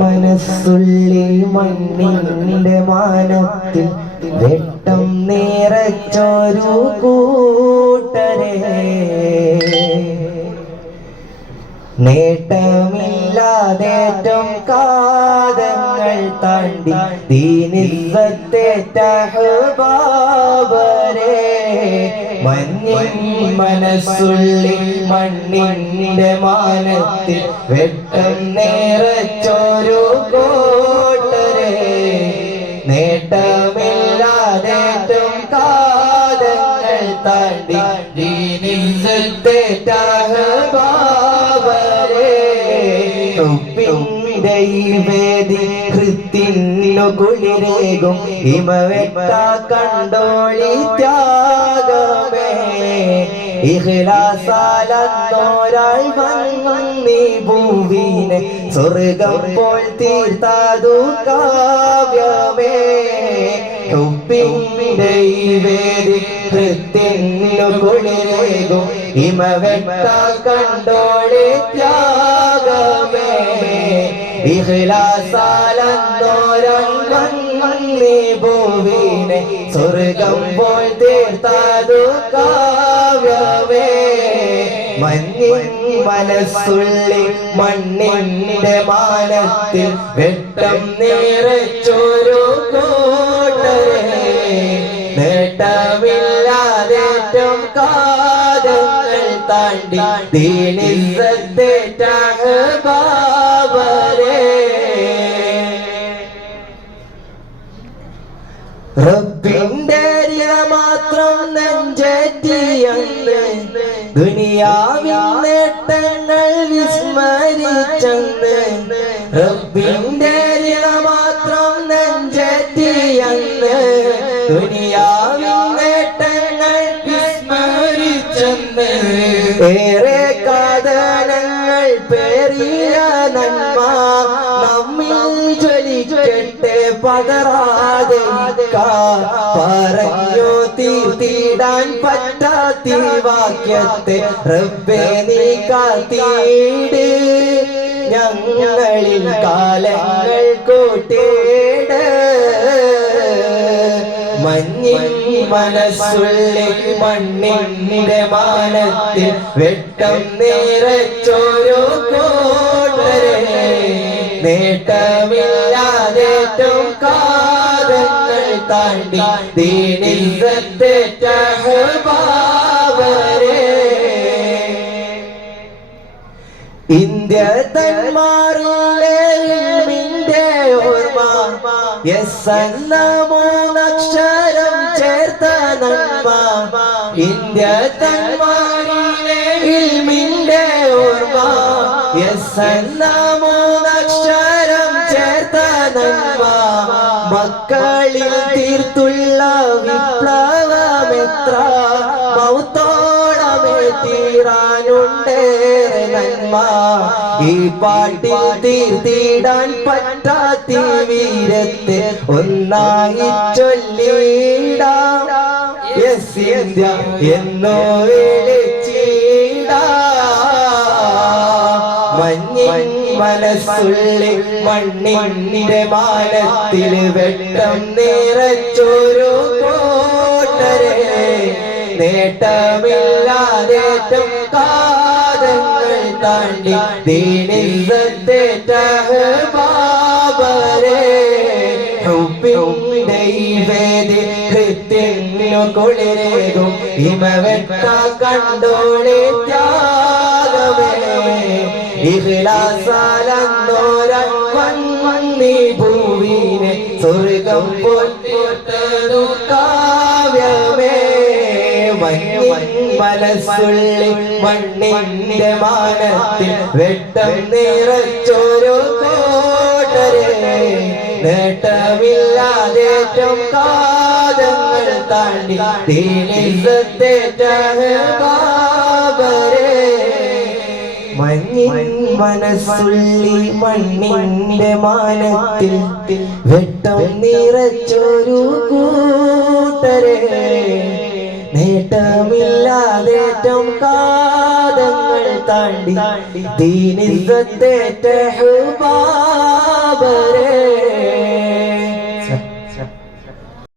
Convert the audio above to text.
മനസ്സുള്ളി മണ്ണിന്റെ മാനത്തിൽ വെട്ടം നിറച്ചൊരു കൂട്ടരെ നേട്ടമില്ലാതേറ്റം കാതങ്ങൾ താണ്ടി ദീനിസ്സത്തേറ്റ അഹ്ബാബരെ മഞ്ഞിൻ മനസ്സുള്ളിൽ മണ്ണിന്റെ മാനത്തിൽ വെട്ടം നിറച്ചൊരു കൂട്ടരെ നേട്ടമില്ലാതേറ്റം കാതങ്ങൾ താണ്ടി ദീനിസ്സത്തേറ്റ വേദി കൃത്തിന്നു കുളിരേകും ഹിമവെട്ട കണ്ടോളി ത്യാഗമേ ഇഖ്ലാസാലൊരാൾ വന്നി ഭൂവിനെ സ്വർഗം പോൽ തീർത്തതു കാവ്യമേ ഹുബ്ബിന്റെ വേദി കൃത്തിന്നു കുളിരേകും ഹിമവെട്ട കണ്ടോളി ത്യാഗമേ ഇഖ്ലാസാലൊരാൾ വന്നി ഭൂവിനെ സ്വർഗം പോൽ തീർത്തതു കാവ്യമേ മഞ്ഞിൻ മനസ്സുള്ളി മണ്ണിന്റെ മാനത്തിൽ വെട്ടം നിറച്ചൊരു കൂട്ടരെ നേട്ടമില്ലാതേറ്റം കാതങ്ങൾ താണ്ടി ദീനിസ്സത്തേറ്റ അഹ്ബാബരെ റബ്ബിന്റെ മാത്രം നെഞ്ചേറ്റിയെന്ന് ദുനിയാവിൽ നേട്ടങ്ങൾ വിസ്മരിച്ചെന്ന് റബ്ബിന്റെ മാത്രം നെഞ്ചേറ്റിയെന്ന് ദുനിയാവിൽ നേട്ടങ്ങൾ വിസ്മരിച്ചെന്ന് ഏറെ കാതനങ്ങൾ പേറിയ നന്മ നമ്മിൽ ജ്വലിക്കട്ടെ പതറാതെ പറഞ്ഞു തീർത്തിടാൻ പറ്റാത്ത വാക്യത്തെ റബ്ബേ നീ കാത്തിട് ഞങ്ങളിൽ കാലങ്ങൾ കൂട്ടിയിട് മഞ്ഞിൻ മനസ്സുള്ളി മണ്ണിന്റെ മാനത്തിൽ വെട്ടം നിറച്ചൊരു കൂട്ടരെ നേട്ടമില്ലാതേറ്റം കാതങ്ങൾ താണ്ടി ദീനിസ്സത്തേറ്റ അഹ്ബാബരെ ഇന്ത്യ തന്മാറിലെ ഇൽമിന്റെ ഓർമ്മ യെസ് എന്ന മൂന്നക്ഷരം ചേർത്ത നന്മ ഇന്ത്യ തന്മാറിലെ ഇൽമിന്റെ ഓർമ്മ യെസ് എന്ന മൂന്നക്ഷരം ചേർത്ത നന്മ മക്കളിൽ തീർത്തുള്ള വിപ്ലവമെത്ര മൗത്തോളമേ തീരാനുണ്ടേറെ നന്മ ഈ പാട്ടിൽ തീർത്തിടാൻ പറ്റാത്ത വീരത്തെ ഒന്നായി ചൊല്ലിടാം യെസ് ഇന്ത്യ എന്നോ വിളിച്ചിടാം മഞ്ഞിൻ മനസ്സുള്ളി മണ്ണിന്റെ മാനത്തിൽ വെട്ടം നിറച്ചൊരു കൂട്ടരെ നേട്ടമില്ലാതേറ്റം കാതങ്ങൾ താണ്ടി ദീനിസ്സത്തേറ്റ അഹ്ബാബരെ ഹുബ്ബിന്റെ വേദി കൃത്തിന്നു കുളിരേകും ഹിമവെട്ട കണ്ടോളി ത്യാഗമേ ഇഖ്ലാസാലൊരാൾ വന്നി ഭൂവിനെ സ്വർഗം പോൽ തീർത്തതു കാവ്യമേ മഞ്ഞിൻ മനസ്സുള്ളി മണ്ണിന്റെ മാനത്തിൽ വെട്ടം നിറച്ചൊരു കൂട്ടരെ നേട്ടമില്ലാതേറ്റം കാതങ്ങൾ താണ്ടി ദീനിസ്സത്തേറ്റ അഹ്ബാബരെ മഞ്ഞിൻ മനസ്സുള്ളി മണ്ണിന്റെ മാനത്തിൽ വെട്ടം നിറച്ചൊരു കൂട്ടരെ നേട്ടമില്ലാതേറ്റം കാതങ്ങൾ താണ്ടി ദീനിസത്തേറ്റ ഹുബാബരേ